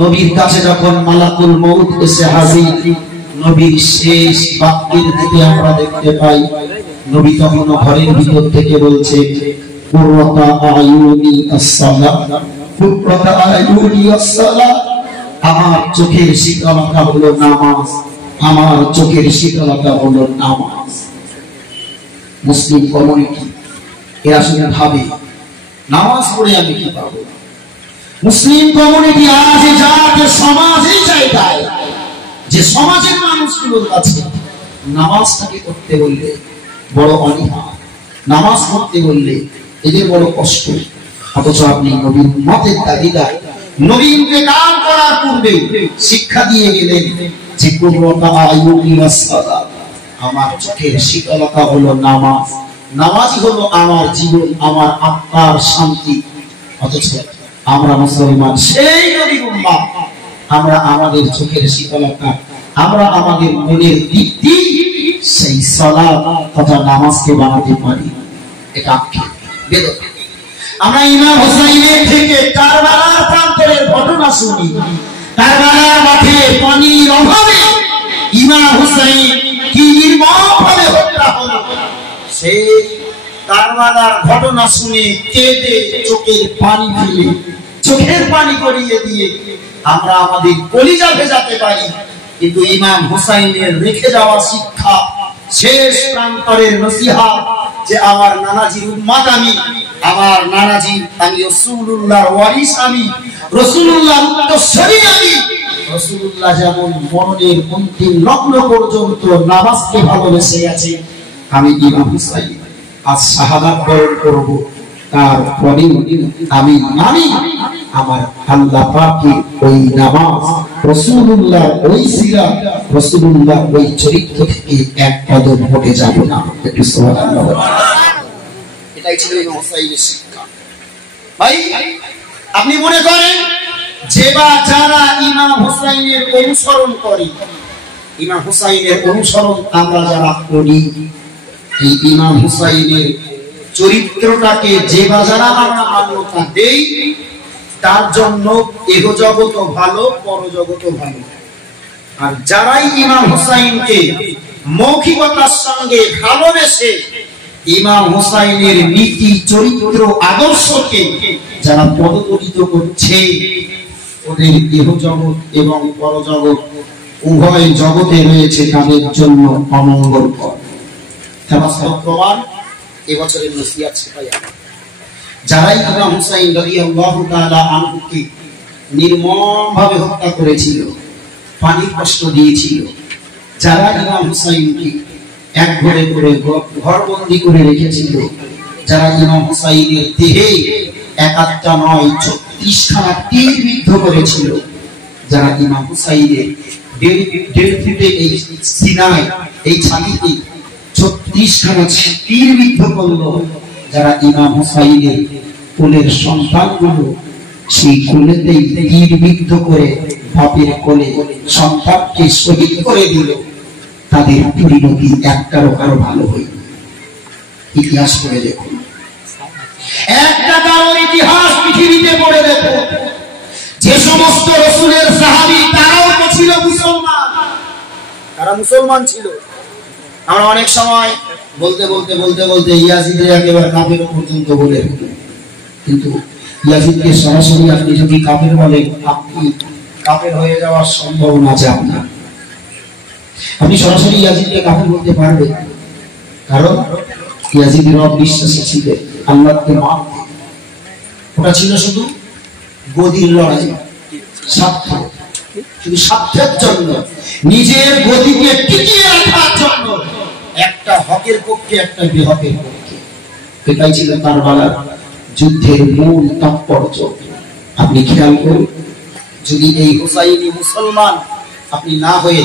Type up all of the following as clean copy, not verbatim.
নবীর কাছে যখন মালাকুল মউত এসে হাজির, নবীর শেষ বাক্যের দিকে আমরা দেখতে পাই নবী তখন ঘরের ভিতর থেকে বলছে কুররাতা আয়ুনি আস-সালাহ, কুররাতা আয়ুনি আস-সালাহ, আমার চোখের শীতলতা হলো নামাজ, আমার চোখের শীতলতা হলো নামাজ। মুসলিম কমিউনিটি এরা শুনে ভাবে নামাজ পড়ে আমি কি পাবো। মুসলিম কমিউনিটি আজ জাতীয় সমাজেই জায়গায় যে সমাজের মানুষগুলোর কাছে নামাজটাকে করতে বললে বড় অনীহা, নামাজ পড়তে বললে এদের বড় কষ্ট। অথচ আপনি নবীর উম্মতের দাবিদার, নবী ইন্তেকাল করার পূর্বে শিক্ষা দিয়ে গেলেন যে কুররাতা আয়ুনি আস-সালাহ, আমার চোখের শীতলতা হলো নামাজ, নামাজই হলো আমার জীবন, আমার আত্মার শান্তি। অথচ আমরা মুসলমান সেই নবীর উম্মত, আমরা আমাদের চোখের শীতলতা, আমরা আমাদের মনের তৃপ্তি সেই সালাত তথা নামাজকে বানাতে পারি। এটা বেদনা। আমরা ইমাম হুসাইনের থেকে কারবালার প্রান্তরের ঘটনা শুনি। কারবালার মাঠে পানির অভাবে ইমাম হুসাইন কি নির্মমভাবে হত্যা হলো, সেই কারবালার ঘটনা শুনে কেঁদে চোখের পানি ফেলে, চোখের পানি গড়িয়ে দিয়ে আমরা আমাদের কলিজা ভেজাতে পারি। কিন্তু ইমাম হুসাইনের রেখে যাওয়া শিক্ষা, শেষ প্রান্তরের নসিহত যে আমার নানাজির উম্মত আমি, আমার নানাজি আমি রাসূলুল্লাহর ওয়ারিস, আমি রাসূলুল্লাহর উত্তরসূরি, আমি রাসূলুল্লাহ যেমন মরণের অন্তিম লগ্ন পর্যন্ত নামাজকে ভালোবেসে আছে, আমি ইমাম হুসাইন আজ শাহাদাত বরণ করব, তারপরে আমি মানি আমার আল্লাহ পাকের ওই নামাজ, রাসূলুল্লাহ ওই সিরাত, রাসূলুল্লাহ ওই চরিত্র থেকে এক কদম হতে যাব না। একটু সুবহানাল্লাহ। এটাই ছিল ইমাম হুসাইনের শিক্ষা। ভাই আপনি মনে করেন যে বা যারা ইমাম হুসাইনের অনুসরণ করে, ইমাম হুসাইনের অনুসরণ আমরা যারা করি, এই ইমাম হুসাইনের চরিত্রটাকে যে বা যারা আমরা মান্যতা দেই, তার জন্য এহ জগৎ ভালো, পরজগৎ ভালো। আর যারাই ইমাম হুসাইনকে মৌখিকতার সঙ্গে ভালোবেসে ইমাম হুসাইনের নীতি, চরিত্র, আদর্শকে যারা পদদলিত করছে, ওদের ইহ জগৎ এবং পরজগৎ উভয় জগতে রয়েছে তাদের জন্য অমঙ্গলকর। প্রমাণ এবছরের নসিহত শিখায়, যারাই ইমাম হুসাইন রাদিয়াল্লাহু তাআলা আনহুকে নির্মমভাবে হত্যা করেছিল, পানির কষ্ট দিয়েছিল, যারা ইমাম হুসাইনকে এক ঘরে করে ঘরবন্দি করে রেখেছিল, যারা ইমাম হুসাইনের দেহে একটা নয় 36খানা তীর বিদ্ধ করেছিল, যারা ইমাম হুসাইনের 1.5 ফুটে এই সিনায়, এই ছাতিতে 36খানা তীর বিদ্ধ করলো, যারা ইমাম হুসাইনের কোলের সন্তানগুলো সেই কোলেতেই তীর বিদ্ধ করে বাপের কোলে সন্তানকে শহীদ করে দিল, তাদের পরিণতি একটারও আরো ভালো হইল। ইতিহাস পড়ে দেখুন, একটা কারণ ইতিহাস পৃথিবীতে পড়ে দেখো, যে সমস্ত রাসূলের সাহাবী তারাও তো ছিল মুসলমান, তারা মুসলমান ছিল। আমরা অনেক সময় বলতে বলতে বলতে বলতে ইয়াজিদের একেবারে কাফের পর্যন্ত বলে ফেলি, কিন্তু ইয়াজিদকে সরাসরি আপনি যদি কাফের বলেন, আপনি কাফের হয়ে যাওয়ার সম্ভাবনা আছে আপনার। আপনি সরাসরি ইয়াজিদকে কাফের বলতে পারবেন, কারণ ইয়াজিদের অবিশ্বাসী ছিল আল্লাহকে মাফ। ওটা ছিল শুধু গদির লড়াই, স্বার্থ, শুধু স্বার্থের জন্য, নিজের গদিকে টিকিয়ে রাখার জন্য, একটা হকের পক্ষে একটা বিহকের পক্ষে। এটাই ছিল কারবালার যুদ্ধের মূল তাৎপর্য। আপনি খেয়াল করুন, যদি এই হুসাইনি মুসলমান আপনি না হয়ে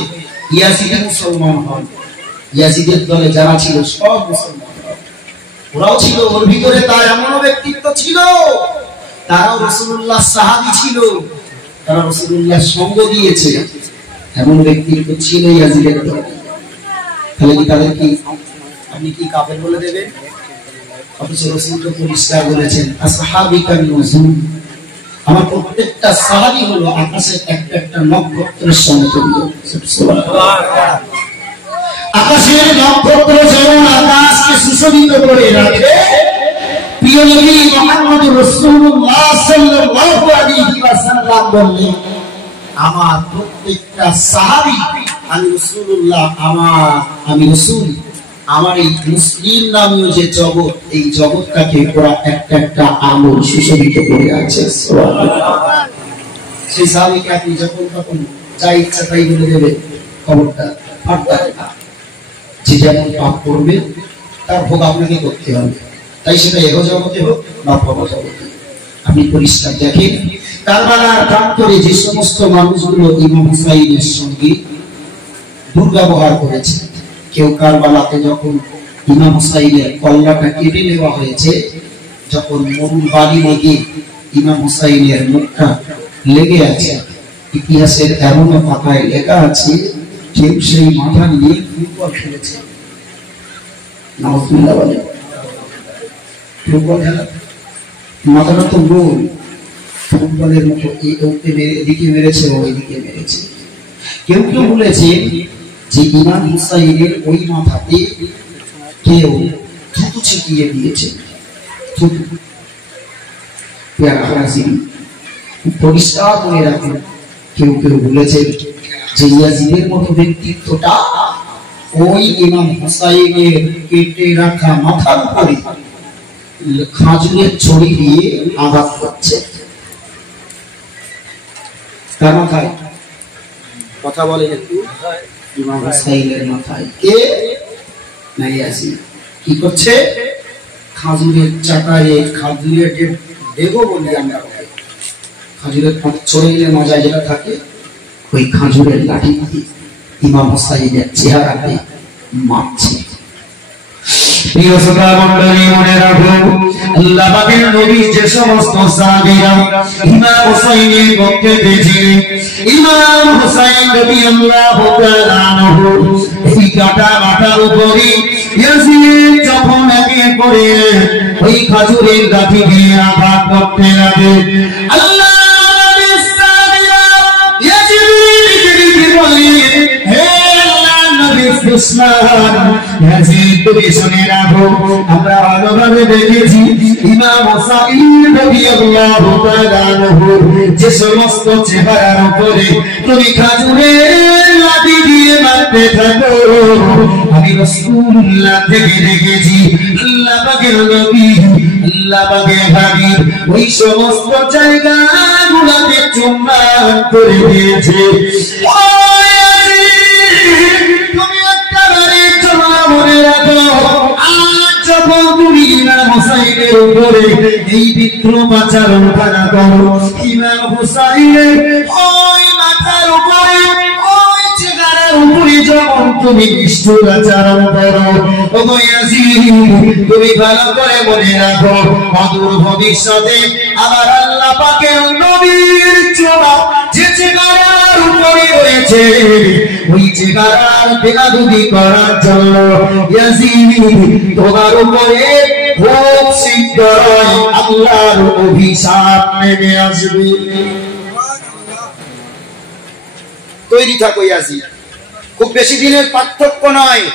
ইয়াজিদি মুসলমান হন, ইয়াজিদের দলে যারা ছিল সব মুসলমান, ওরাও ছিল, ওর ভিতরে তার এমনও ব্যক্তিত্ব ছিল, তারাও রাসূলুল্লাহ সাহাবী ছিল, তারা রাসূলুল্লাহ সঙ্গ দিয়েছে, এমন ব্যক্তিত্ব ছিল ইয়াজিদের দলে। তাহলে কি তাদের কি আপনি কি কাফের বলে দেবেন? অথচ রাসূল তো পরিষ্কার বলেছেন আসহাবিকা নুজুম, আমার প্রত্যেকটা সাহাবী হলো আকাশের একটা একটা নক্ষত্রের সমতুল্য। আকাশের নক্ষত্র যেমন আকাশকে সুশোভিত করে রাখে, প্রিয় নবী মুহাম্মদুর রাসূলুল্লাহ সাল্লাল্লাহু আলাইহি ওয়াসাল্লাম বললেন, আমার প্রত্যেকটা সাহাবী আমি রাসূলুল্লাহ, আমি রাসূল, আমার এই মুসলিম নামীয় যে জগৎ, এই জগৎটাকে ওরা একটা একটা আমল সুশোভিত করে আছে। সুবহানাল্লাহ। সেই সাহাবীকে আপনি যখন তখন যা ইচ্ছা তাই বলে দেবে, খবরটা ফাটবে না। যে যেমন পাপ করবে তার ভোগ আপনাকে করতে হবে, তাই সেটা এহ জগতে হোক বা পর জগতে। আপনি পরিষ্কার দেখেন কারবালার প্রান্তরে যে সমস্ত মানুষগুলো ইমাম হুসাইনের সঙ্গে দুর্ব্যবহার করেছে, কেউ কারবালাতে যখন ইমাম হুসাইনের কল্লাটা কেটে নেওয়া হয়েছে, যখন মরুর বাড়ি লেগে ইমাম হুসাইনের মুখটা লেগে আছে, ইতিহাসের এমন পাতায় লেখা আছে কেউ সেই মাথা নিয়ে ফুটবল খেলেছে। নাউজুবিল্লাহ বলে ফুটবল খেলা মাথাটা তো গোল, ফুটবলের মতো এদিকে মেরেছে ওইদিকে মেরেছে। কেউ কেউ বলেছে যে ইমাম হুসাইনের ওই মাথাতে কেউ থুতু ছিটিয়ে দিয়েছে। থুতু পরিষ্কার করে রাখেন। কেউ কেউ বলেছে যে ইয়াজিদের মতো ব্যক্তিত্বটা ওই ইমাম হুসাইনের কেটে রাখা মাথার উপরে খাজুরের ছড়ি দিয়ে আঘাত করছে। তার মাথায় কথা বলে একটু, ইমাম হুসাইনের মাথায় কে নাই আসি কি করছে, খাজুরের চাটায়ে, খাজুরের যে দেবো বলি আমরা, খাজুরের ছড়িয়ে মজা যেটা থাকে, ওই খাজুরের লাঠি দিয়ে ইমাম হুসাইনের চেহারাতে মারছে। প্রিয় শ্রোতা মণ্ডলী, মনে রাখো আল্লাহ পাকের নবী যে সমস্ত সাহাবীরা ইমাম হুসাইনের পক্ষে ছিলেন, ইমাম হুসাইন রাদিয়াল্লাহু তাআলা আনহু এই কাটা মাথার উপরে ইয়াজিদ যখন একে করে ওই খাজুরের লাঠি দিয়ে আঘাত করতে লাগে, আল্লাহ আমরা ভালোভাবে দেখেছি ইমাম হুসাইন রাদিয়াল্লাহু তাআলা আনহু যে সমস্ত চেহারার উপরে তুমি খাজুরের লাঠি দিয়ে মারতে থাকো, আমি রাসূলুল্লাহ থেকে দেখেছি আল্লাহ পাকের নবী, আল্লাহ পাকের হাবিব ওই সমস্ত জায়গাগুলোতে চুম্বন করে দিয়েছে। তুমি একটা বাড়ির জমা মনে রাখো, আজ যখন তুমি ইমাম হুসাইনের উপরে এই বিদ্রোহ আচরণ করা করো, ইমাম হুসাইনের ওই মাথার উপরে ওই চেহারার উপরে যখন তুমি নিষ্ঠুর আচরণ করো, ও ইয়াজিদ তুমি ভালো করে মনে রাখো অদূর ভবিষ্যতে আবার আল্লাহ পাকের নবীর ছোঁয়া যে চেহারার উপরে রয়েছে, ওই চেহারার বেয়াদবি করার জন্য ইয়াজিদ তোমার উপরে খুব শীঘ্রই আল্লাহর অভিশাপ নেমে আসবে। তৈরি থাকো ইয়াজিদ, খুব বেশি দিনের পার্থক্য নয়,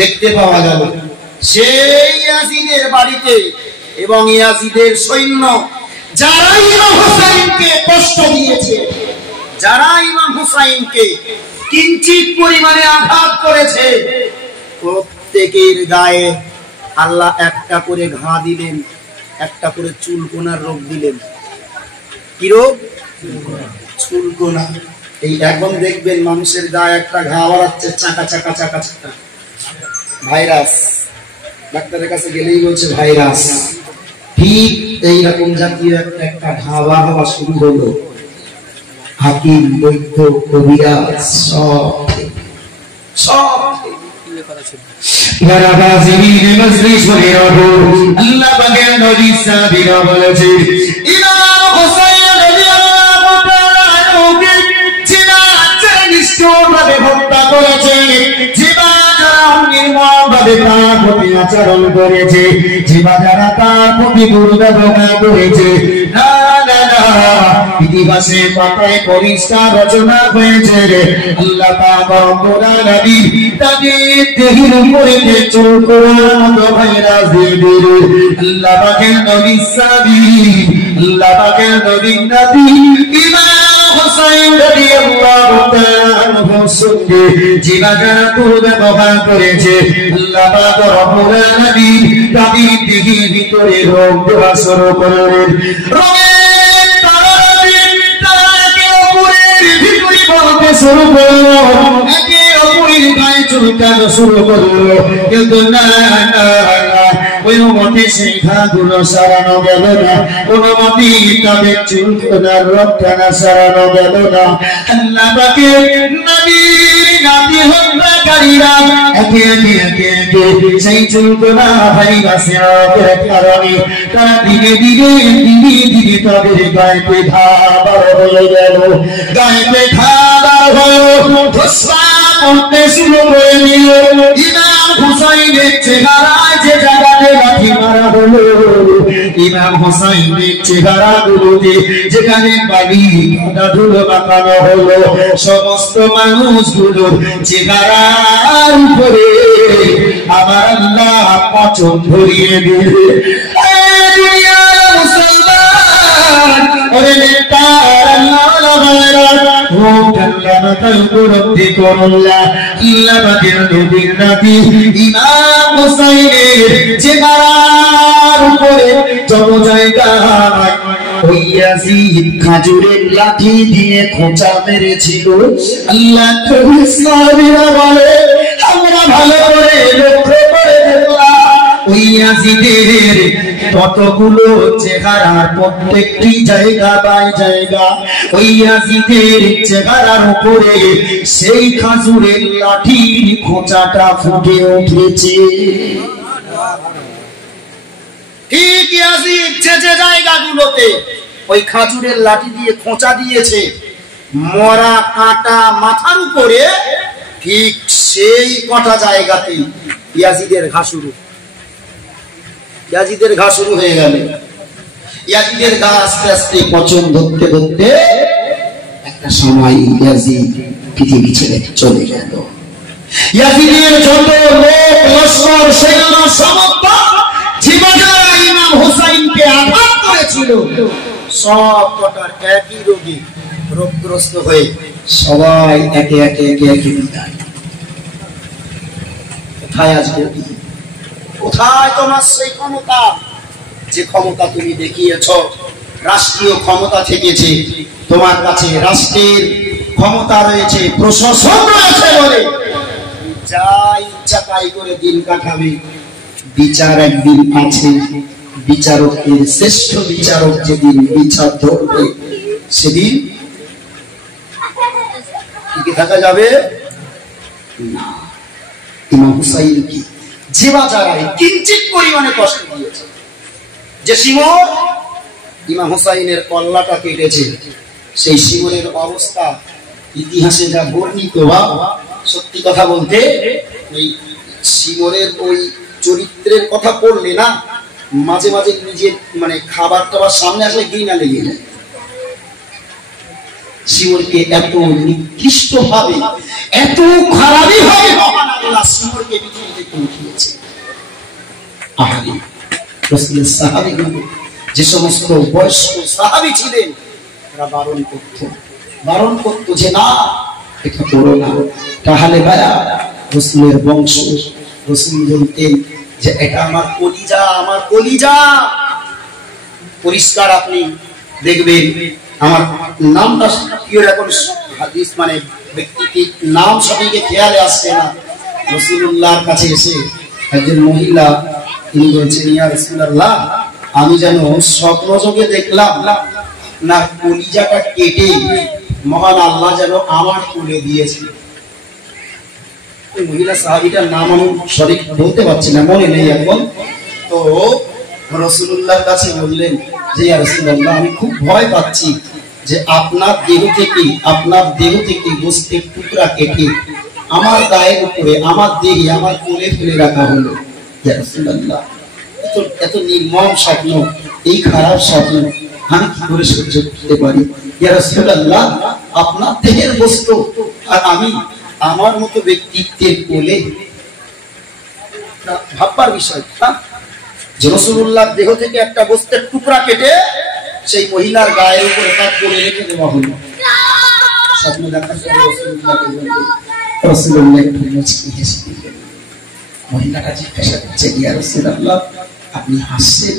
দেখতে পাওয়া গেল সেই ইয়াজিদের বাড়িতে এবং ইয়াজিদের সৈন্য যারা ইমাম হুসাইনকে কষ্ট দিয়েছে, যারা ইমাম হুসাইনকে কিঞ্চিত পরিমাণে আঘাত করেছে, প্রত্যেকের গায়ে আল্লাহ একটা করে ঘা দিলেন, একটা করে চুলকোনার রোগ দিলেন। কি রোগ? চুলকোনা। এই এখন দেখবেন মানুষের গায়ে একটা ঘা বাড়াচ্ছে, চাকা চাকা চাকা চাকা, ভাইরাস। ডাক্তারের কাছে গেলেই বলছে ভাইরাস। ঠিক এইরকম জাতীয় একটা ঘা হওয়া শুরু হলো। হাকিম, বৈদ্য, কবিরাজ সব আল্লাহ পাকের নবী সাহাবীরা বলেছে ইমাম হুসাইন রাদিয়াল্লাহু তাআলা আনহুকে যারা নিষ্ঠুরভাবে হত্যা করেছে, যারা নির্মমভাবে তার প্রতি আচরণ করেছে, যারা তার প্রতি দুর্ব্যবহার করেছে, না না না, ইতিহাসে পাতায় পরিষ্কার রচনা হয়েছে আল্লাহ পাক রব্বুল আলামিন তাদের দেহের উপরে যে চুল কোরার মতো ভাইরাস দিয়ে দিল আল্লাহ পাকের নবী সাবিব আল্লাহ পাকের নবী নবী ইমাম হুসাইন রাদিয়াল্লাহু তাআলা আনহু সঙ্গে জিবাগারা তুল ব্যবহার করেছে আল্লাহ পাক রব্বুল আলামিন তাদের দেহের ভিতরে রোগ দেওয়া শুরু করলেন রোগের তারাকে অপরের ভিতরে বলতে শুরু করলো একে অপরের গায়ে চুলকানো শুরু করলো কিন্তু না ওই মতে সেই ঘাগুলো সারানো গেল না কোনো মতে তাদের চুলকানার রক্তানা সারানো গেল না আল্লাহ পাকের নবীর নাতি হত্যাকারীরা একে সেই চুলকানা ভাইরাসের কারণে তারা ধীরে ধীরে তাদের গায়েতে ধাবার হয়ে গেল গায়েতে ধাবার হলো ধসা পড়তে শুরু করে দিল ইমাম হুসাইনের চেহারায় যে জায়গাতে লাঠি মারা হলো ইমাম হুসাইনের চেহারাগুলোতে যেখানে বালি কাদা ধুলো মাখানো হলো সমস্ত মানুষগুলোর চেহারার উপরে আমার আল্লাহ পচন ধরিয়ে দিলে মুসলমান ওরে নেতার আল্লাহ উপলব্ধি করল্লাহ আল্লাহ পাকের নবীর নবী ইমাম হুসাইনের চেহারার উপরে যত জায়গায় ওই ইয়াজিদ খাজুরের লাঠি দিয়ে খোঁচা মেরেছিল আল্লাহ সাহাবীরা বলে আমরা ভালো করে লক্ষ্য করে দেখলাম ওই ইয়াজিদের কতগুলো চেহারার প্রত্যেকটি জায়গা বাই জায়গা ওই ইয়াজিদের চেহারার উপরে সেই খাজুরের লাঠির খোঁচাটা ফুটে উঠেছে ঠিক ইয়াজিদ যে জায়গাগুলোতে ওই খাজুরের লাঠি দিয়ে খোঁচা দিয়েছে মরা কাটা মাথার উপরে ঠিক সেই কটা জায়গাতে ইয়াজিদের ঘা শুরু ইয়াজিদের ঘা শুরু হয়ে গেল ইয়াজিদের ঘা আস্তে আস্তে পচন ধরতে ধরতে একটা সময় ইয়াজিদ পৃথিবী ছেড়ে চলে গেল ইয়াজিদের যত লোক লস্কর সৈন্য সমস্ত জীবনরা ইমাম হুসাইনকে আঘাত করেছিল সব কটার একই রোগী রোগগ্রস্ত হয়ে সবাই একে একে বিদায় কোথায় আসবে কোথায় তোমার সেই ক্ষমতা যে ক্ষমতা তুমি দেখিয়েছ রাষ্ট্রীয় ক্ষমতা থেকেছে তোমার কাছে রাষ্ট্রের ক্ষমতা রয়েছে প্রশাসন রয়েছে বলে যা ইচ্ছা তাই করে দিন কাটাবে বিচার একদিন আছে বিচারকের শ্রেষ্ঠ বিচারক যেদিন বিচার ধরবে সেদিন টিকে থাকা যাবে না ইমাম হুসাইন কি যে বাজারায় কিঞ্চিত পরিমাণে কষ্ট দিয়েছে যে শিমর ইমাম হুসাইনের কল্লাটা কেটেছে সেই শিমরের অবস্থা ইতিহাসে যা বর্ণিত সত্যি কথা বলতে ওই শিমরের ওই চরিত্রের কথা পড়লে না মাঝে মাঝে নিজের মানে খাবার টাবার সামনে আসলে ঘৃণা লেগে যায় শিমরকে এত নিকৃষ্ট ভাবে এত খারাপই ভাবে মহান আল্লাহ শিমরকে পৃথিবীতে পাঠিয়েছে আহারে রাসূলের সাহাবীগণ যে সমস্ত বয়স্ক সাহাবী ছিলেন তারা বারণ করত যে না এটা করো না তাহলে ভাইয়া রাসূলের বংশ রাসূল বলতেন যে এটা আমার কলিজা পরিষ্কার আপনি দেখবেন আমার নামটা কি এখন হাদিস মানে ব্যক্তির নাম সবাইকে খেয়ালে আসছে না রাসূলুল্লাহর কাছে এসে একজন মহিলা তিনি বলছেন ইয়া রাসূলুল্লাহ আমি যেন স্বপ্নযোগে দেখলাম না কলিজাটা কেটে মহান আল্লাহ যেন আমার কোলে দিয়েছে ওই মহিলা সাহাবীটার নাম আমি সঠিক বলতে পারছি না মনে নেই এখন তো রাসূলুল্লাহর কাছে বললেন যে ইয়া রাসূলুল্লাহ আমি খুব ভয় পাচ্ছি যে আপনার দেহ থেকে গোশতের টুকরা কেটে আমার গায়ের উপরে আমার দেহে আমার কোলে ফেলে রাখা হলো ইয়া রাসূলুল্লাহ এত নির্মম স্বপ্ন এই খারাপ স্বপ্ন আমি কি করে সহ্য করতে পারি? ইয়া রাসূলুল্লাহ, আপনার দেহের বস্তু আর আমি আমার মতো ব্যক্তিত্বের কোলে, ভাববার বিষয় যে রাসূলুল্লাহ দেহ থেকে একটা বস্তুর টুকরা কেটে সেই মহিলার গায়ের উপরে তার কোলে রেখে দেওয়া হলো। স্বপ্ন দেখার পরে রাসূলুল্লাহ একটু মুচকি হেসে দিলেন। মহিলাটা জিজ্ঞাসা করছে, ইয়া রাসূলুল্লাহ, আপনি হাসছেন?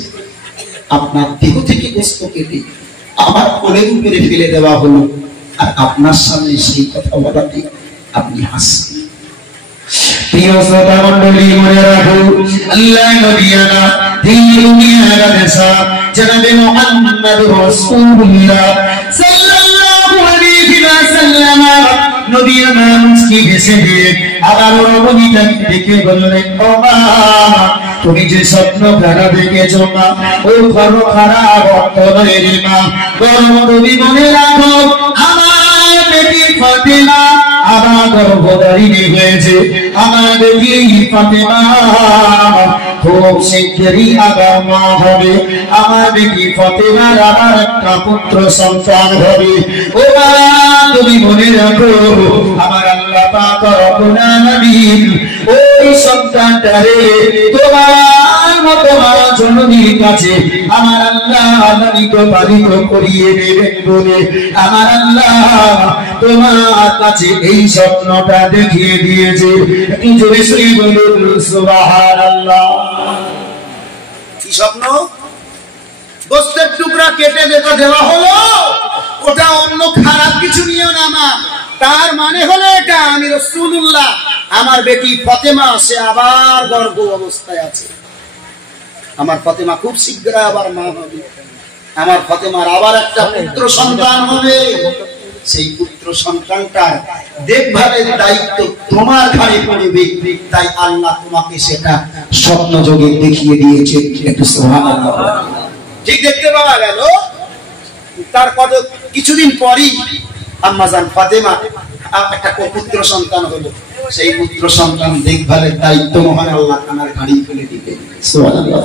আপনার দেহ থেকে বস্তু কেটে আমার কোলের উপরে ফেলে দেওয়া হলো, আর আপনার সামনে সেই কথা বলাতে আপনি হাসছেন। প্রিয় শ্রোতা মণ্ডলী, মনে রাখো, আল্লাহ নবিয়ানা দিন দুনিয়ার নেশা জনাবে মুহাম্মদ রাসূলুল্লাহ সাল্লাল্লাহু আলাইহি ওয়াসাল্লাম নবিয়ানা মুস্কি হেসে দিয়ে আবার রমণীটাকে দেখে বললেন, ও মা, তুমি যে স্বপ্ন খারাপ দেখেছো মা, ওই ঘর খারাপ অর্থ নয় রে মা, বরং তুমি মনে রাখো আমার বেটি ফাতেমা আমার গর্ভধারিণী হয়েছে। আমার বেটি ফাতেমা খুব শীঘ্রই আবার মা হবে। আমার বেটি ফাতেমার আবার একটা পুত্র সন্তান হবে। ও মা, তুমি মনে রাখো আমার আল্লাহ পাক রব্বুল আলামিন ওই সন্তানটারে তোমার মতো মা জননীর কাছে আমার আল্লাহ লালিত পালিত করিয়ে দেবেন বলে আমার আল্লাহ তোমার কাছে এই স্বপ্নটা দেখিয়ে দিয়েছে। একটু জোরে সরে বলুন সুবহানাল্লাহ। কি স্বপ্ন? গোস্তের টুকরা কেটে দেওয়া হলো, ওটা অন্য খারাপ কিছু নিও না মা, তার মানে হলো এটা আমি রাসূলুল্লাহ, আমার বেটি ফাতেমা সে আবার গর্ভ অবস্থায় আছে। আমার ফাতেমা খুব শীঘ্রই আবার মা হবে। আমার ফাতেমার আবার একটা পুত্র সন্তান হবে। সেই পুত্র সন্তানটার দেখভালের দায়িত্ব তোমার ঘাড়ে পড়বে। তাই আল্লাহ তোমাকে সেটা স্বপ্ন যোগে দেখিয়ে দিয়েছে। একটু সুবহানাল্লাহ। ঠিক দেখতে পাওয়া গেল। তার কিছুদিন পরই আম্মাজান ফাতেমা একটা পুত্র সন্তান হলো। সেই পুত্র সন্তান দেখভালের দায়িত্ব মহান আল্লাহ তাআলার ঘাড়ে ফেলে দিবেন। সুবহানাল্লাহ।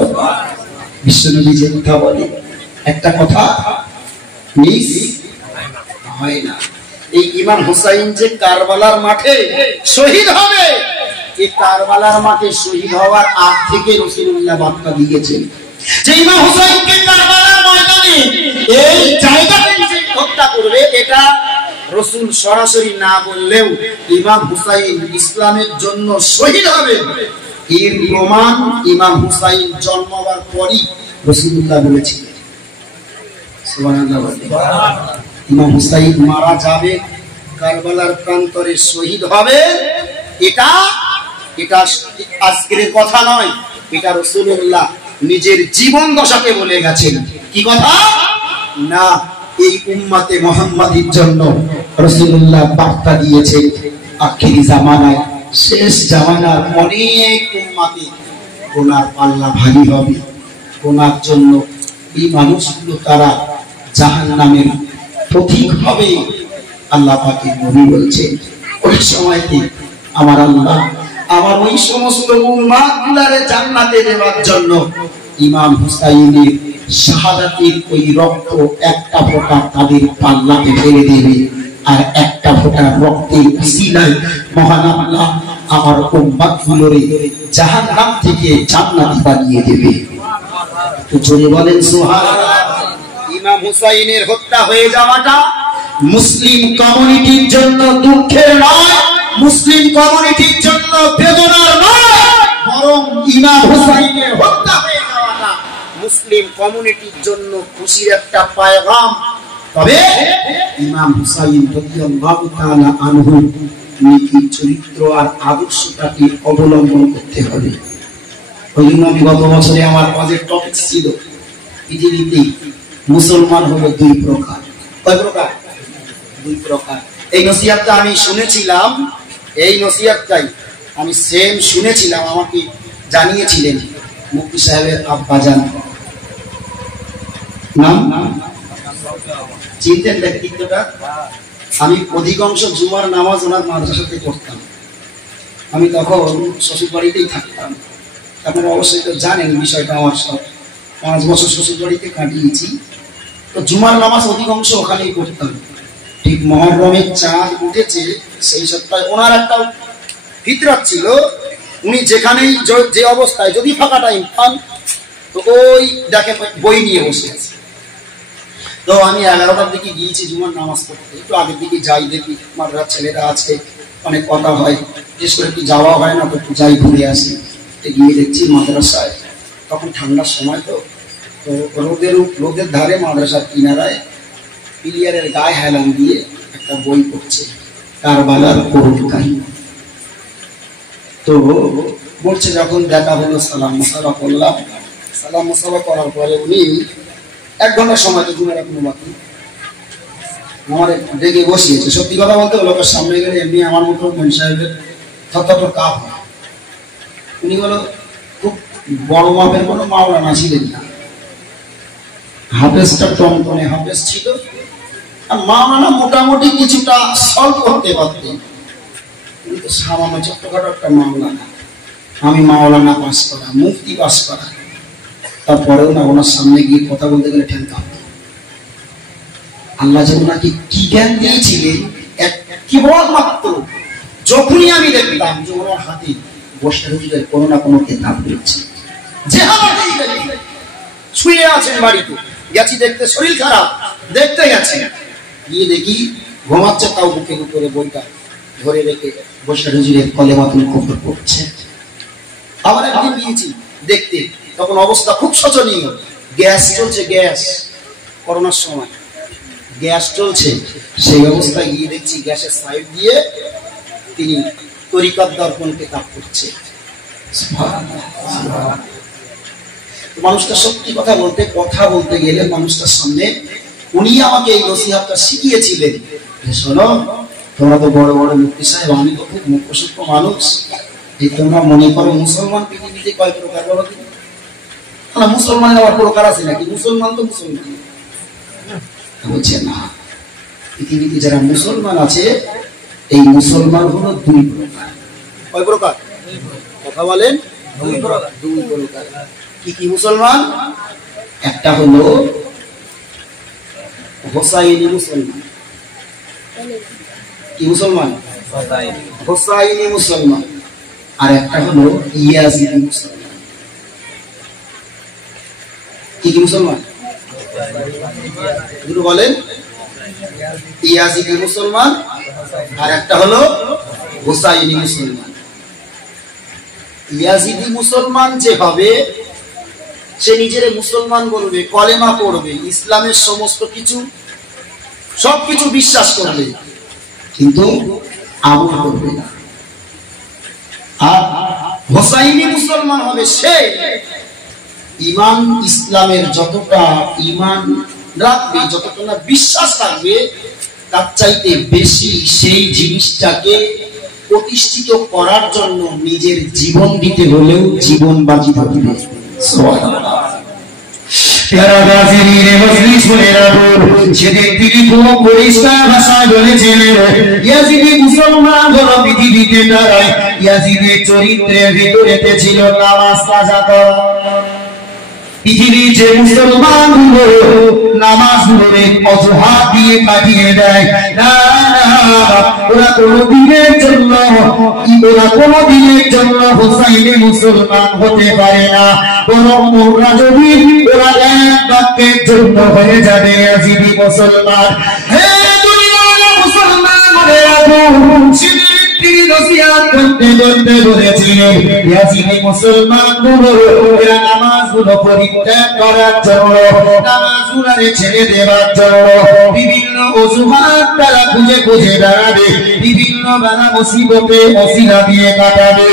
বিশ্বনবী যে কথা বলে, একটা কথা মিস হয় না। এই ইমাম হুসাইন যে কারবালার মাঠে শহীদ হবে, এই কারবালার মাঠে শহীদ হওয়ার আগ থেকে রাসূলুল্লাহ বার্তা দিয়েছেন যে ইমাম হুসাইনকে কারবালার ময়দানে এই জায়গাতে হত্যা করবে। এটা রাসূল সরাসরি না বললেও ইমাম হুসাইন ইসলামের জন্য শহীদ হবে, এর প্রমাণ ইমাম হুসাইন জন্ম হওয়ার পরই রাসূলুল্লাহ বলেছিলেন। সুবহানাল্লাহ। ইমাম হুসাইন মারা যাবে, কারবালার প্রান্তরে শহীদ হবে, এটা আজকের কথা নয়, এটা রাসূলুল্লাহ নিজের জীবন দশাকে বলে গেছেন। কি কথা? না, এই উম্মতে মুহাম্মাদীর জন্য রাসূলুল্লাহ বার্তা দিয়েছেন আখিরি জামানায়, শেষ জামানার অনেক উম্মতে গুনার পাল্লা ভারী হবে। গুনার জন্য এই মানুষগুলো তারা জাহান্নামের পথিক হবে। আল্লাহ পাকের নবী বলছেন, ওই সময়তে আমার আল্লাহ আমার ওই সমস্ত উম্মাতগুলোরে জান্নাতে দেওয়ার জন্য ইমাম হুসাইনের শাহাদাতের ওই রক্ত একটা ফোঁটা তাদের পাল্লাতে ফেলে দেবে, আর একটা ফোঁটা রক্তের উসিলায় মহান আল্লাহ আমার উম্মাতগুলোরে জাহান্নাম থেকে জান্নাতে বানিয়ে দেবে। তো জোরে বলেন সুবহানাল্লাহ। ইমাম হুসাইনের হত্যা হয়ে যাওয়াটা মুসলিম কমিউনিটির জন্য দুঃখের নয়, মুসলিম কমিউনিটির জন্য বেদনার নয়, বরং ইমাম হুসাইনের হত্যা হয়ে যাওয়াটা মুসলিম কমিউনিটির জন্য খুশির একটা পয়গাম। তবে ইমাম হুসাইন রাদিয়াল্লাহু তাআলা আনহু নীতি চরিত্র আর আদর্শটাকে অবলম্বন করতে হবে। ওই জন্য আমি গত বছরে আমার কাজের টপিক ছিল পৃথিবীতে মুসলমান হলো দুই প্রকার। কয় প্রকার? দুই প্রকার। এই নসিহতটা আমি শুনেছিলাম, এই নসিহতটাই আমি সেম শুনেছিলাম, আমাকে জানিয়েছিলেন মুফতি সাহেবের আব্বাজান। নাম চিনতেন ব্যক্তিত্বটা? আমি অধিকাংশ জুমার নামাজ ওনার মাদ্রাসাতে পড়তাম। আমি তখন শ্বশুর বাড়িতেই থাকতাম। আপনারা অবশ্যই তো জানেন বিষয়টা। আমার সব 5 বছর শ্বশুর বাড়িতে কাটিয়েছি। তো জুমার নামাজ অধিকাংশ ওখানেই পড়তাম। ঠিক মহররমের চাঁদ উঠেছে সেই সপ্তাহে ওনার একটা ফিতরাত ছিল, উনি যেখানেই যে অবস্থায় যদি ফাঁকা টাইম পান তো ওই দেখেন বই নিয়ে বসে আছে। তো আমি 11টার দিকে গিয়েছি জুমার নামাজ পড়তে, একটু আগের দিকে যাই দেখি মাদ্রাসার ছেলেরা আছে, অনেক কথা হয়, বিশেষ করে একটু যাওয়া হয় না, তো একটু যাই ঘুরে আসি। গিয়ে দেখছি মাদ্রাসায় তখন ঠান্ডার সময়, তো রোদের ধারে মাদ্রাসার কিনারায় পিলিয়ারের গায়ে হেলান দিয়ে একটা বই পড়ছে, কারবালার করুণ কাহিনী। তো বলছে যখন দেখা হলো সালাম মুসাফা করলাম, সালাম মুসাফা করার পরে উনি 1 ঘন্টা সময় তো জুমের কোনো বাকি আমার ডেকে বসিয়েছে। সত্যি কথা বলতে লোকের সামনে গেলে এমনি আমার মতো মন সাহেবের থরথর কাপ হয়। উনি হলো খুব বড় মাপের কোনো মাওলানা ছিলেন না, হাফেজটা টনটনে হাফেজ ছিল, আর মাওলানা মোটামুটি কিছুটা সলভ করতে পারতেন, কিন্তু সামান্য ছোট্টখাটো একটা মাওলানা। আমি মাওলানা পাস করা, মুফতি পাস করা, তারপরেও না ওনার সামনে গিয়ে কথা বলতে গেলে ঠ্যাং কাঁপত। আল্লাহ যে ওনাকে কি জ্ঞান দিয়েছিলেন কেবল মাত্র যখনই আমি দেখতাম যে ওনার হাতে বসে হুজুরের কোনো না কোনো কিতাব রয়েছে, যে হাতেই দেখি শুয়ে আছেন বাড়িতে, গেছি দেখতে শরীর খারাপ, দেখতে গেছে, গিয়ে দেখি ঘুমাচ্ছে, তাও বুকের উপরে বইটা ধরে রেখে বসে হুজুরের কলেমাতুল কুফর পড়ছে। আবার একদিন গিয়েছি দেখতে, তখন অবস্থা খুব শোচনীয়, গ্যাস চলছে, গ্যাস করোনার সময় গ্যাস চলছে, সেই অবস্থায় গিয়ে দেখছি গ্যাসের সাইড দিয়ে তিনি তরিকত দর্পণ কিতাব পড়ছে। মানুষটা সত্যি কথা বলতে গেলে মানুষটার সামনে উনি আমাকে এই নসিহতটা শিখিয়েছিলেন যে শোনো, তোমরা তো বড় বড় মুফতি সাহেব, আমি তো খুব মুখ্যসূক্ষ্ম মানুষ, এই তোমরা মনে করো মুসলমান পৃথিবীতে কয় প্রকার বলো কি? না, মুসলমানের আবার প্রকার আছে নাকি? মুসলমান তো মুসলমান বলছে না, পৃথিবীতে যারা মুসলমান আছে এই মুসলমান হলো 2 প্রকার। কয় প্রকার? কথা বলেন। 2 প্রকার। 2 প্রকার। কি কি মুসলমান? একটা হলো হোসাইনি মুসলমান। কি মুসলমান? হোসাইনি মুসলমান। আর একটা হলো ইয়াজিদি মুসলমান। কি কি মুসলমান? দুটো বলেন। ইয়াজিদি মুসলমান আর একটা হলো হোসাইনি মুসলমান। ইয়াজিদি মুসলমান যে হবে সে নিজের মুসলমান বলবে, কলেমা পড়বে, ইসলামের সমস্ত কিছু সবকিছু বিশ্বাস করবে, কিন্তু আমল করবে না। আর হোসাইনি মুসলমান হবে সে ঈমান ইসলামের যতটা ঈমান রাখবে, যতটা না বিশ্বাস রাখবে, তার চাইতে বেশি সেই জিনিসটাকে প্রতিষ্ঠিত করার জন্য নিজের জীবন দিতে হলেও জীবন বাজি ধরবে। সুবহানাল্লাহ। প্যারা গাজীর মজলিস শুনে রাখুন, সেদিন তিনি খুব পরিষ্কার ভাষায় বলেছিলেন, ইয়াজিদি মুসলমান হলো পৃথিবীতে দাঁড়ায়, ইয়াজিদের চরিত্রের ভিতরেতে ছিল নামাজ কাজা করা। পৃথিবীর যে মুসলমান গুলো নামাজ গুলোরে অজুহাত দিয়ে কাটিয়ে দেয়, না ওরা কোনদিনের জন্য হোসাইনি মুসলমান হতে পারে না, বরং ওরা যদি ওরা এক বাক্যের জন্য হয়ে যাবে ইয়াজিদি মুসলমান। হে দুনিয়ার মুসলমান হয়ে রাখুন, তিনি নসিহত করতে বলেছিলেন ইয়াজিদি মুসলমানগুলো এরা নামাজগুলো পরিত্যাগ করার জন্য, নামাজগুলো ছেড়ে দেওয়ার জন্য বিভিন্ন অজুহাত তারা খুঁজে দাঁড়াবে, বিভিন্ন বাধা মুসিবতে ওসিলা দিয়ে কাটাবে।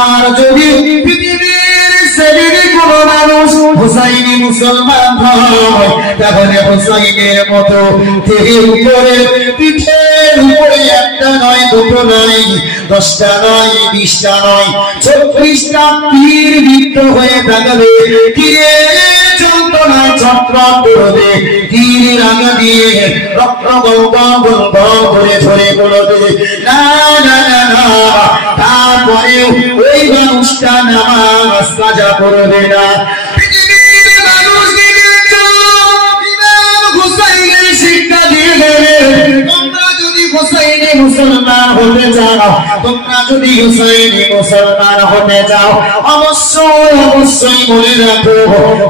আর যদি পৃথিবীর শ্রেণীর কোন মানুষ হোসাইনি মুসলমান হয়, তাহলে হোসাইনের মতো দেহের উপরে পিঠের উপরে একটা নয়, দুটো নয়, 10টা নয়, 20টা নয়, 36টা তীর বিদ্ধ হয়ে থাকবে, তীরের যন্ত্রণায় ছটফট করবে, তীরের আগা দিয়ে রক্ত গল্প করে ঝরে পড়বে। না না না না, তারপরে ওই মানুষটা নামাজ কাজা করবে না। পৃথিবীর মানুষ মুসলমান হতে চাও, তোমরা যদি হুসাইনি মুসলমান হতে চাও, অবশ্যই অবশ্যই মনে রাখো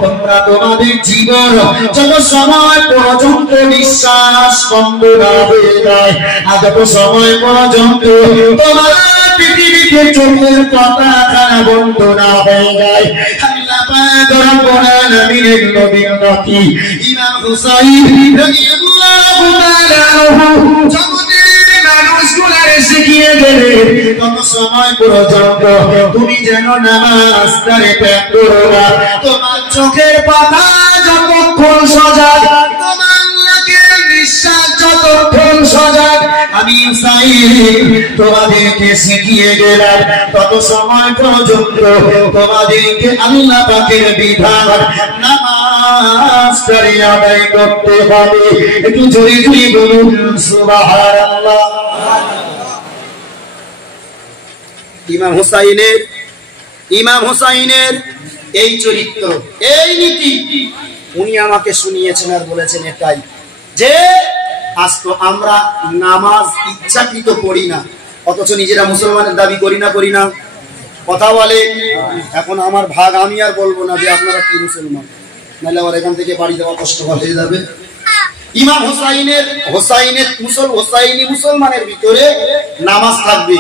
তোমরা তোমাদের জীবন যত সময় পর্যন্ত বিশ্বাস বন্ধ না হয়ে যায়, আর যত সময় পর্যন্ত তোমার পৃথিবীতে চোখের পতাকা বন্ধ না হয়ে যায়, আল্লাহ পাক রব্বুল আলামিনের নবীর নাতি ইমাম হুসাইন রাদিয়াল্লাহু তাআলা জগতের মানুষগুলোর শিখিয়ে গেলেন তত সময় পর্যন্ত তুমি যেন নামাজ তারে ত্যাগ করো না। তোমার চোখের পাতা যতক্ষণ সজাগ, তোমার নাকের নিঃশ্বাস যতক্ষণ সজাগ, আমি হুসাইন তোমাদেরকে শিখিয়ে গেলাম তত সময় পর্যন্ত তোমাদেরকে আল্লাহ পাকের বিধান নামাজ তারে আদায় করতে হবে। একটু জোরে জোরে বলুন সুবহানাল্লাহ। ইমাম হুসাইনের এই চরিত্র, এই নীতি উনি আমাকে শুনিয়েছেন আর বলেছেন এটাই যে আজ তো আমরা নামাজ ইচ্ছাকৃত পড়ি না, অথচ নিজেরা মুসলমানের দাবি করি না কথা বলে। এখন আমার ভাগ, আমি আর বলবো না যে আপনারা কি মুসলমান, নাহলে আবার এখান থেকে বাড়ি যাওয়া কষ্ট হয়ে যাবে। ইমাম হুসাইনি মুসলমানের ভিতরে নামাজ থাকবে,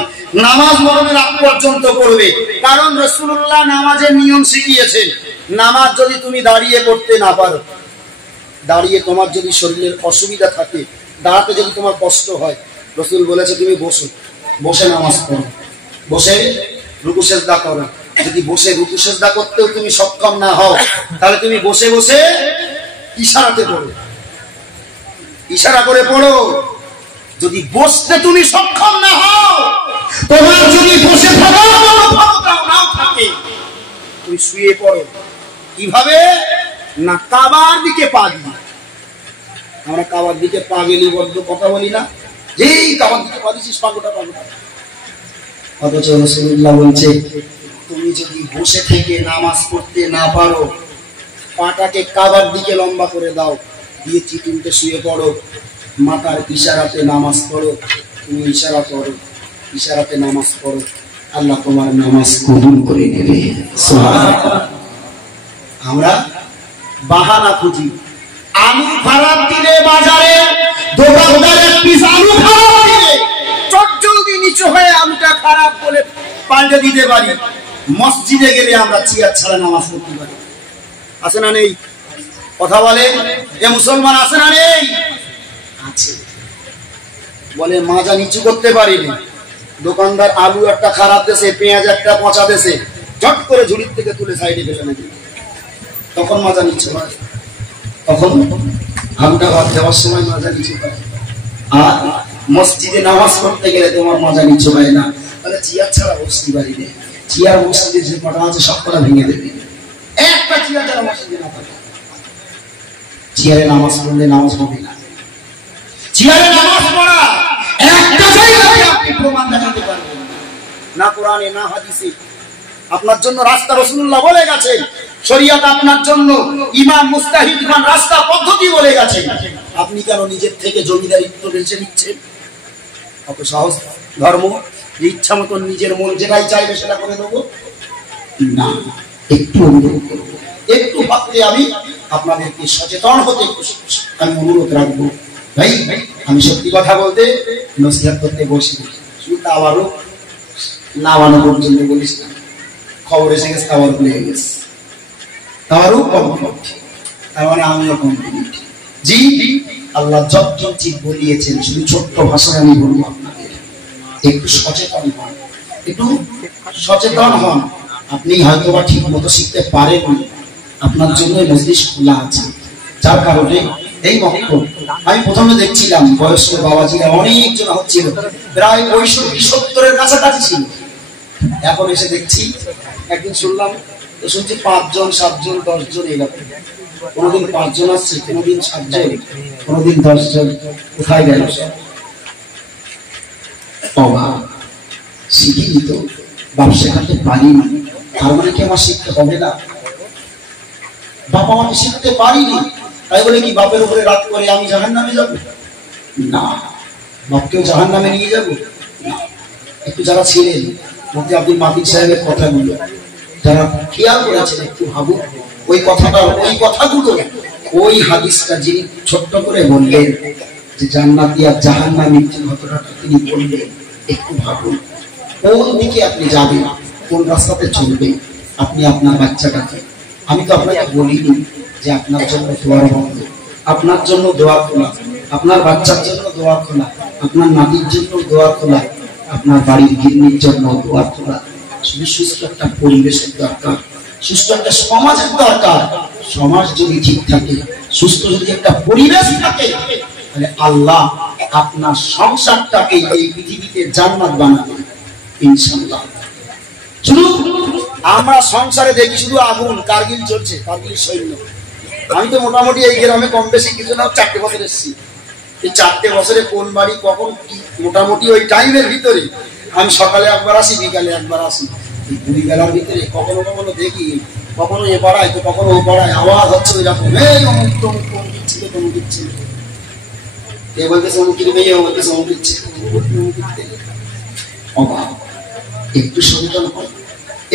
নামাজ মরণের আগ পর্যন্ত পড়বে। কারণ রাসূলুল্লাহ নামাজের নিয়ম শিখিয়েছেন, নামাজ যদি তুমি দাঁড়িয়ে পড়তে না পারো, দাঁড়িয়ে তোমার যদি শরীরের অসুবিধা থাকে, দাঁড়াতে যদি তোমার কষ্ট হয়, রাসূল বলেছে তুমি বসে নামাজ পড়ো, বসে রুকু সিজদা করো। যদি বসে রুকু সিজদা করতেও তুমি সক্ষম না হও, তাহলে তুমি বসে বসে ইশারাতে পড়ো, ইশারা করে পড়ো। যদি বসতে তুমি সক্ষম না হও, তোমার যদি বসে থাকার কোনো ক্ষমতা নাও থাকে, তুমি শুয়ে পড়ো। কিভাবে না, কাবার দিকে পা দিয়ে। আমরা কাবার দিকে পা গেলি বদ্ধ কথা বলি না, যেই কাবার দিকে পা দিছিস পাগোটা। অথচ রাসূলুল্লাহ বলছে তুমি যদি বসে থেকে নামাজ পড়তে না পারো, পাটাকে কাবার দিকে লম্বা করে দাও, দিয়ে চিটুনতে শুয়ে পড়ো, মাথার ইশারাতে নামাজ পড়ো। তুমি ইশারা করো, ইশারাতে নামাজ পড়ো, আল্লাহ তোমার নামাজ কবুল করে নেবে। সুবহানাল্লাহ। আমরা বাহানা খুঁজি, আলু খারাপ দিলে বাজারে দোকানদার এক পিস আলু খারাপ দিলে চটজলদি নিচু হয়ে আলুটা খারাপ বলে পাল্টে দিতে পারি। মসজিদে গেলে আমরা চেয়ার ছাড়া নামাজ পড়তে পারি, আছে না নেই? কথা বলে এ মুসলমান আছে না নেই? আছে। বলে মাজা নিচু করতে পারিনি, দোকানদার আলু একটা খারাপ দেশে, পেঁয়াজ একটা পচা দেশে, ঝট করে ঝুড়ির থেকে তুলে সাইডে ফেলে নেবে, তখন মাজা নিচু হয়। তখন আলুটা ভাত দেওয়ার সময় মাজা নিচু হয়। আর মসজিদে নামাজ পড়তে গেলে তোমার মাজা নিচু হয় না। তাহলে চেয়ার ছাড়া বসতে পারি না, চেয়ার মসজিদে যে কটা আছে সব কটা ভেঙে দেবে। একটা চেয়ার ছাড়া মসজিদে না থাকে, চেয়ারে নামাজ পড়লে নামাজ হবে না। চেয়ারে নামাজ পড়া একটা জায়গায় আপনি প্রমাণ দেখাতে পারবেন না, কোরআনে না হাদিসে। আপনার জন্য রাস্তা রাসূলুল্লাহ বলে গেছে, শরীয়ত আপনার জন্য ইমাম মুস্তাহিদগণ রাস্তা পদ্ধতি বলে গেছে। আপনি কেন নিজের থেকে জমিদারিত্ব বেছে নিচ্ছেন? কত সহজ ধর্ম, যে ইচ্ছা মতন নিজের মন যেটাই চাইবে সেটা করে দেবো না। একটু অনুরোধ করবো, একটু ভাবতে আমি আপনাদেরকে সচেতন হতে আমি অনুরোধ রাখবো। ভাই আমি সত্যি কথা বলতে নসিহত করতে বসি, শুধু তাওয়ারও নামানো পর্যন্ত বলিস না। খবর এসে গেছে, তাওয়ার ভুলে গেছে, তাওয়ারও কমপ্লিট, তার মানে আমিও কমপ্লিট। জি আল্লাহ যতজন ঠিক বলিয়েছেন, শুধু ছোট্ট ভাষায় আমি বলবো আপনাদের একটু সচেতন হন, একটু সচেতন হন। আপনি হয়তো বা ঠিক মতো শিখতে পারেন, আপনার জন্য মজলিস খোলা আছে। যার কারণে এই বক্তব্য আমি প্রথমে দেখছিলাম বয়স্ক বাবাজিরা অনেকজন হচ্ছিল, প্রায় 65-70-এর কাছাকাছি ছিল। এখন এসে দেখছি, একদিন শুনলাম তো শুনছি 5 জন 7 জন 10 জন এরকম। কোনোদিন 5 জন আসছে, কোনোদিন 7 জন, কোনোদিন 10 জন। কোথায় গেল সব? শিখিনি তো, বাপ শেখাতে পারিনি, তার মানে কি আমার শিখতে হবে না? বাবা আমাকে শিখতে পারিনি, তাই বলে কি বাপের উপরে রাত করে আমি জাহান্নামে যাব? না, বাপকেও জাহান্নামে নিয়ে যাবো? একটু যারা ছিলেন মুফতি আব্দুল মাতিক সাহেবের কথাগুলো যারা খেয়াল করেছেন একটু ভাবুন, ওই কথাগুলো ওই হাদিসটা যিনি ছোট্ট করে বললেন যে জান্নাতি আর জাহান্নামীর যে ঘটনাটা তিনি বললেন, একটু ভাবুন কোন দিকে আপনি যাবেন, কোন রাস্তাতে চলবেন আপনি আপনার বাচ্চাটাকে। আমি তো আপনাকে বলিনি যে আপনার জন্য দোয়ার বন্ধ, আপনার জন্য দোয়া খোলা, আপনার বাচ্চার জন্য দোয়া খোলা, আপনার নাতির জন্য দোয়া খোলা, আপনার বাড়ির গিন্নির জন্য দোয়া খোলা। শুধু সুস্থ একটা পরিবেশের দরকার, সুস্থ একটা সমাজের দরকার। সমাজ যদি ঠিক থাকে, সুস্থ যদি একটা পরিবেশ থাকে, তাহলে আল্লাহ আপনার সংসারটাকে এই পৃথিবীতে জান্নাত বানাবে ইনশাআল্লাহ। শুধু আমরা সংসারে দেখি শুধু আগুন, কারগিল চলছে, কারগিল সৈন্য। আমি তো মোটামুটি এই গ্রামে কম বেশি কিছু না 4টে বছর এসেছি। এই 4টে বছরে কোন বাড়ি কখন কি মোটামুটি ওই টাইমের ভিতরে আমি সকালে একবার আসি, বিকালে একবার আসি। এই 2 বেলার ভিতরে কখনো কখনো দেখি, কখনো এ পাড়ায় তো কখনো ও পাড়ায় আওয়াজ হচ্ছে ওই রকম, এই অমুক তমুক তমুক দিচ্ছিল তমুক দিচ্ছিল, এ বলতেছে অমুকের মেয়ে, ও বলতেছে অমুক দিচ্ছে। অভাব একটু সন্তান হয়,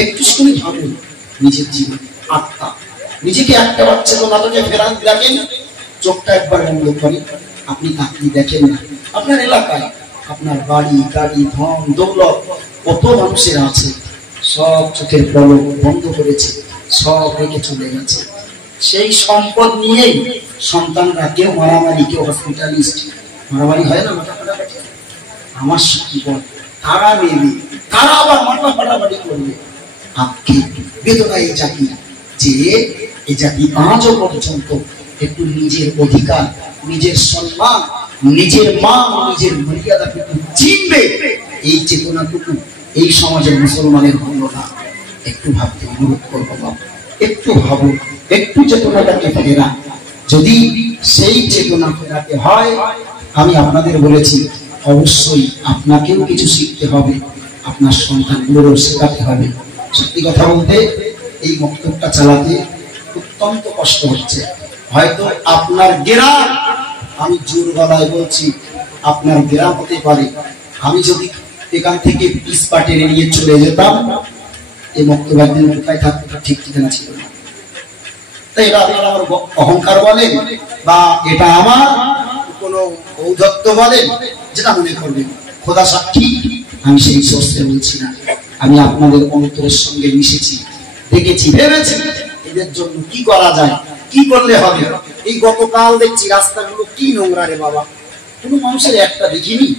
একটু শুনে ভাবুন নিজের জীবন, আত্মা নিজেকে একটা বাচ্চা তো নাটকে ফেরান দেখেন, চোখটা একবার বন্ধ করে আপনি তাকিয়ে দেখেন না আপনার এলাকায় আপনার বাড়ি গাড়ি ধন দৌলত কত মানুষের আছে, সব চোখের পলক বন্ধ করেছে, সব রেখে চলে গেছে। সেই সম্পদ নিয়েই সন্তানরা কেউ মারামারি, কেউ হসপিটালিস্ট, মারামারি হয় না মাথা ফাটাফাটি, আমার জীবন তারা নেবে, তারা আবার মাথা ফাটাফাটি করবে। আপনি বেদনা এই জাতি, যে এই জাতি আজও পর্যন্ত একটু নিজের অধিকার, নিজের সম্মান, নিজের মান, নিজের মর্যাদাটুকু চিনবে, এই চেতনাটুকু এই সমাজের মুসলমানের হলো না। একটু ভাবতে অনুরোধ করবো বাবা, একটু ভাবো, একটু চেতনাটাকে ফেরা। যদি সেই চেতনা ফেরাতে হয়, আমি আপনাদের বলেছি অবশ্যই আপনাকেও কিছু শিখতে হবে, আপনার সন্তানগুলোরও শেখাতে হবে। সত্যি কথা বলতে এই বক্তব্যটা চালাতে অত্যন্ত কষ্ট হচ্ছে। হয়তো আপনার গ্রাম, আমি জোর গলায় বলছি আপনার গ্রাম হতে পারে, আমি যদি এখান থেকে পিসপা টেনে নিয়ে চলে যেতাম, এই বক্তব্য একদিন কোথায় থাকতো ঠিক ঠিকানা ছিল না। তাই এটা আপনারা আমার অহংকার বলেন বা এটা আমার কোনো ঔদ্ধত্য বলেন, যেটা মনে করবেন, খোদা সাক্ষী আমি সেই সোর্সে বলছি না। আমি আপনাদের অন্তরের সঙ্গে মিশেছি, দেখেছি, ভেবেছি এদের জন্য কি করা যায়, কি করলে হবে। এই গতকাল দেখছি রাস্তাগুলো কি নোংরা রে বাবা, কোনো মানুষের একটা দেখিনি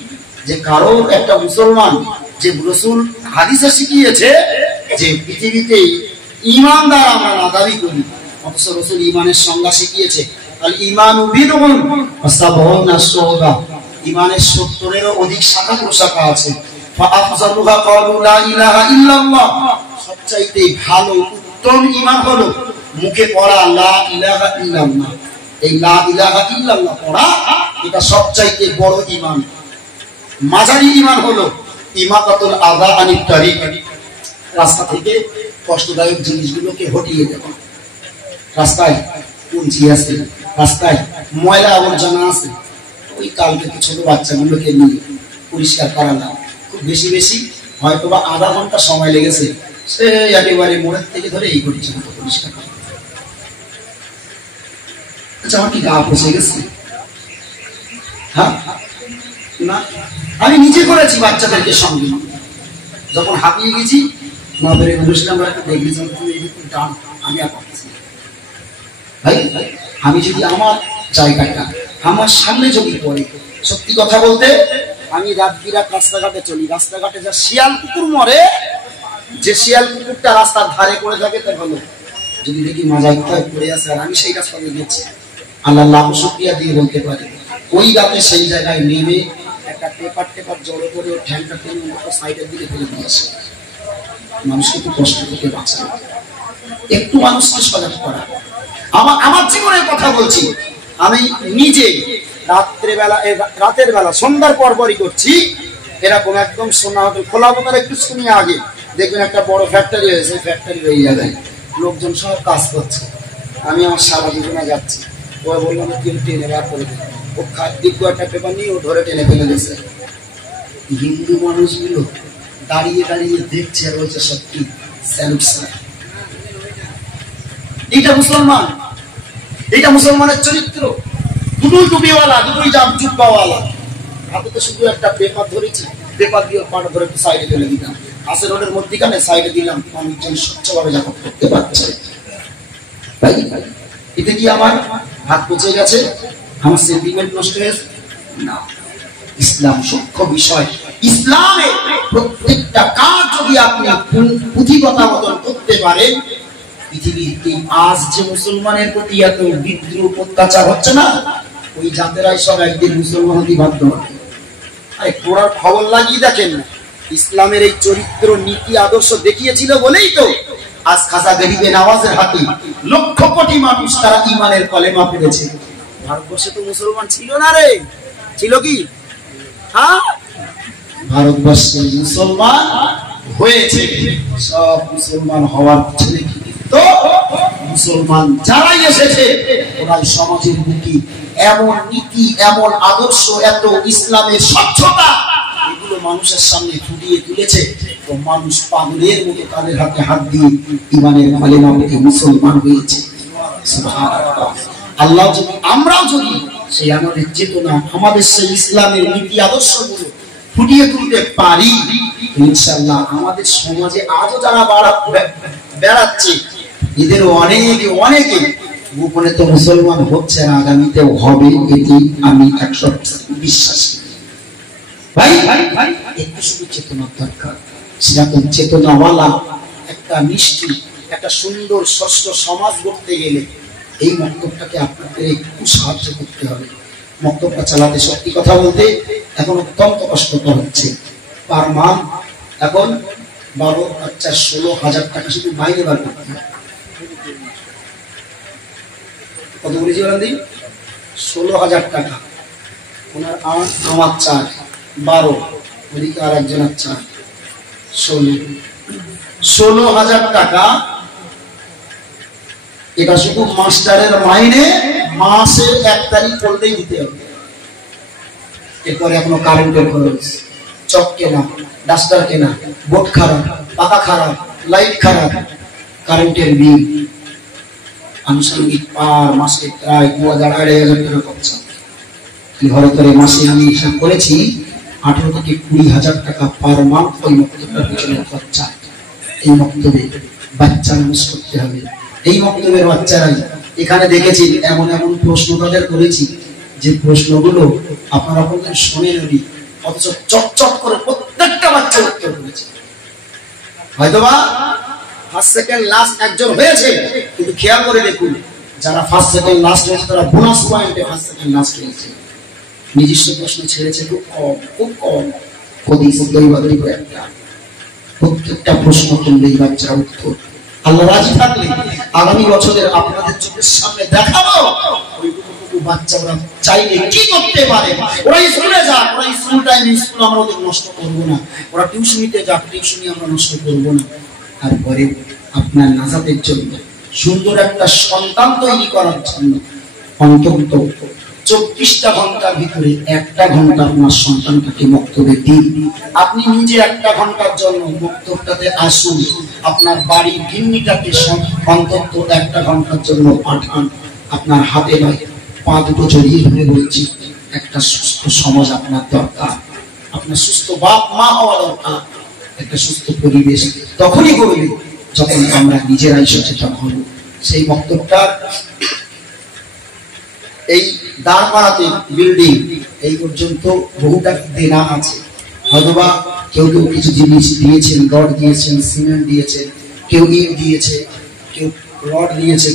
যে কারোর একটা মুসলমান, যে রাসূল হাদিসে শিখিয়েছে যে পৃথিবীতে ঈমানদার আমরা না দাবি করি, অথচ রাসূল ঈমানের সংজ্ঞা শিখিয়েছে আল ঈমানু বিদউন ওয়া সাবউনা শুবা, ঈমানের 70-এরও অধিক শাখা প্রশাখা আছে। ফা আফজালুহা ক্বালু লা ইলাহা ইল্লাল্লাহ, সবচাইতে ভালো উত্তম ঈমান হলো মুখে পড়া লা ইলাহা ইল্লাল্লাহ। এই লা ইলাহা ইল্লাল্লাহ পড়া এটা সবচাইতে বড় ঈমান। মাঝারি ঈমান হলো ইমাতাতুল আযা আনিত তারিক, রাস্তা থেকে কষ্টদায়ক জিনিসগুলোকে হটিয়ে দেওয়া। রাস্তায় কুঞ্চি আছে, রাস্তায় ময়লা আবর্জনা আছে, ওই কালকে ছোট বাচ্চাগুলোকে নিয়ে পরিষ্কার করালাম। খুব বেশি বেশি হয়তো বা আধা ঘন্টা সময় লেগেছে, সে একেবারে মোড়ের থেকে ধরে এই পর্যন্ত পরিষ্কার করা। আচ্ছা, আমার কি গা পচে গেছে? হ্যাঁ না, আমি নিজে করেছি বাচ্চাদেরকে সঙ্গে, যখন হাঁপিয়ে গেছি না ধরে বলেছিলাম দেখবি ডান, আমি আর পাচ্ছি ভাই। আমি যদি আমার জায়গাটা আমার সামনে যদি পড়ে, সত্যি কথা বলতে আমি রাত বিরাত রাস্তাঘাটে চলি, রাস্তাঘাটে যা শিয়াল কুকুর মরে, যে শিয়াল কুকুরটা রাস্তার ধারে পড়ে থাকে তার ভালো, যদি দেখি মাজায় কোথায় পড়ে আছে আর আমি সেই রাস্তা দিয়ে গেছি, আল্লাহ লাখ শুকরিয়া দিয়ে বলতে পারি ওই রাতে সেই জায়গায় নেমে একটা পেপার জড়ো করে ঠ্যাংটা টেনে সাইডের দিকে ফেলে দিয়ে আসে। মানুষকে একটু কষ্ট থেকে বাঁচানো, একটু মানুষকে সজাগ করা। আমার জীবনের কথা বলছি, আমি নিজে রাতের বেলা সন্ধ্যার পরপরই করছি এরকম একদম সোনা হোটেল খোলা বোনার একটু শুনিয়ে আগে দেখবেন একটা বড় ফ্যাক্টরি হয়েছে, ফ্যাক্টরি হয়ে যাবে, লোকজন সব কাজ করছে, আমি আমার সারা দুজনে যাচ্ছি। ওরা বললাম কেউ টেনে বের করে দেবে, ও খাদ্য একটা পেপার নিয়ে ও ধরে টেনে ফেলে গেছে। হিন্দু মানুষগুলো দাঁড়িয়ে দাঁড়িয়ে দেখছে আর বলছে সত্যি স্যালুট স্যার। এটা মুসলমান, এটা মুসলমানের চরিত্র। দুটোই টুপিওয়ালা, দুটোই জুব্বাওয়ালা। হাতে তো শুধু একটা পেপার ধরেছি, পেপার দিয়ে পাটা ধরে একটু সাইডে ফেলে দিলাম, আসে রোডের মধ্যিখানে সাইডে দিলাম, মানুষজন স্বচ্ছভাবে যাপন করতে পারছে। তাই এতে কি আমার হাত পচে গেছে, আমার সেন্টিমেন্ট নষ্ট হয়েছে? না, ইসলাম সূক্ষ্ম বিষয়। ইসলামে প্রত্যেকটা কাজ যদি আপনি পুঁথিগতা মতন করতে পারেন, পৃথিবীর এই আজ যে মুসলমানের প্রতি এত বিদ্রোহ অত্যাচার হচ্ছে না, ওই জাতেরাই সব একদিন মুসলমান হতে বাধ্য হবে। আরে কোরআন খবর লাগিয়ে দেখেন না, ইসলামের এই চরিত্র নীতি আদর্শ দেখিয়েছিল বলেই তো আজ খাজা গরিবে নওয়াজের হাতে লক্ষ কোটি মানুষ তারা ঈমানের কলেমা পড়েছে। ভারতবর্ষে তো মুসলমান ছিল না রে, ছিল কি? হ্যাঁ, ভারতবর্ষে মুসলমান হয়েছে। সব মুসলমান হওয়ার পিছনে তো মুসলমান যারাই এসেছে ওরাই সমাজের বুকে এমন নীতি, এমন আদর্শ, এত ইসলামের স্বচ্ছতা এগুলো মানুষের সামনে ফুটিয়ে তুলেছে। তো মানুষ পাগলের মতো তাদের হাতে হাত দিয়ে ঈমানের কালেমা পড়ে মুসলমান হয়েছে। সুবহানাল্লাহ। আল্লাহ যদি, আমরাও যদি সেই আমাদের চেতনা, আমাদের সেই ইসলামের নীতি আদর্শগুলো ফুটিয়ে তুলতে পারি, ইনশাআল্লাহ আমাদের সমাজে আজও যারা বেড়াচ্ছে এদেরও অনেকে অনেকে গোপনে তো মুসলমান হচ্ছে না, আগামীতেও হবে, এটি আমি 100% বিশ্বাসী। ভাই একটু শুধু চেতনার দরকার। সেরকম চেতনাওয়ালা একটা মিষ্টি, একটা সুন্দর ষষ্ঠ সমাজ গড়তে গেলে এই মক্তবটাকে আপনাদের একটু সাহায্য করতে হবে। মক্তবটা চালাতে সত্যি কথা বলতে এখন অত্যন্ত কষ্টকর হচ্ছে। পার মান্থ এখন 12 বাচ্চা 16,000 টাকা শুধু মাইনে বার করতে হবে। কত বলেছি বলেন দিন? 16,000 টাকা। ওনার আমার চার 12, ওদিকে আর একজনের চার 16,000 টাকা। এটা শুধু মাস্টারের মাইনে মাসের 1 তারিখ পড়লেই দিতে হবে। এরপরে এখনো কারেন্টের খরচ, চক কেনা, ডাস্টার কেনা, বোর্ড খারাপ, পাতা খারাপ, লাইট খারাপ, কারেন্টের বিল, আনুষঙ্গিক পার মাসে প্রায় 2,000-2,500 টাকা খরচা। ঘরে করে মাসে আমি হিসাব করেছি 18 থেকে 20,000 টাকা পার মান্থ ওই মক্তবের পিছনে খরচা। এই মক্তবে বাচ্চা মানুষ করতে হবে। এই মক্তবের বাচ্চারাই এখানে দেখেছি এমন এমন প্রশ্ন তাদের করেছি যে প্রশ্নগুলো আপনারা বলতেন শোনেননি, অথচ চটচট করে প্রত্যেকটা বাচ্চা উত্তর করেছে। হয়তোবা ফার্স্ট সেকেন্ড লাস্ট একজন হয়েছে, কিন্তু খেয়াল করে দেখুন যারা ফার্স্ট সেকেন্ড লাস্ট হয়েছে তারা বোনাস পয়েন্টে ফার্স্ট সেকেন্ড লাস্ট হয়েছে। নিজস্ব প্রশ্ন ছেড়েছে খুব কম, খুব কম। প্রত্যেকটা প্রশ্ন করলেই বাচ্চারা উত্তর। আল্লাহ রাজি থাকলে আগামী বছরের আপনাদের চোখের সামনে দেখাবো বাচ্চা ওরা চাইলে কি করতে পারে। ওরা স্কুলে যাক, ওরা স্কুল টাইমে স্কুল আমরা ওদের নষ্ট করবো না, ওরা টিউশনিতে যাক, টিউশনি আমরা নষ্ট করবো না। তারপরে আপনার নাজাতের জন্য সুন্দর একটা সন্তান তৈরি করার জন্য অন্তত 24টা ঘন্টার ভিতরে 1টা ঘন্টা আপনার সন্তানটাকে মক্তবে দিন। আপনি নিজে 1টা ঘন্টার জন্য মক্তবটাতে আসুন, আপনার বাড়ির গিন্নিটাকে অন্তত 1টা ঘন্টার জন্য পাঠান। আপনার হাতে নয়, পা দুটো জড়িয়ে ধরে বলছি, একটা সুস্থ সমাজ আপনার দরকার, আপনার সুস্থ বাপ মা হওয়া দরকার, একটা সুস্থ পরিবেশ তখনই করবে যখন আমরা নিজেরাই সচেতন হব। সেই মক্তবটা এই দাঁড়পাড়াতে বিল্ডিং এই পর্যন্ত বহুটা দেনা আছে। হয়তোবা কেউ কেউ কিছু জিনিস দিয়েছেন, রড দিয়েছেন, সিমেন্ট দিয়েছেন, কেউ ইট দিয়েছে, কেউ রড দিয়েছে।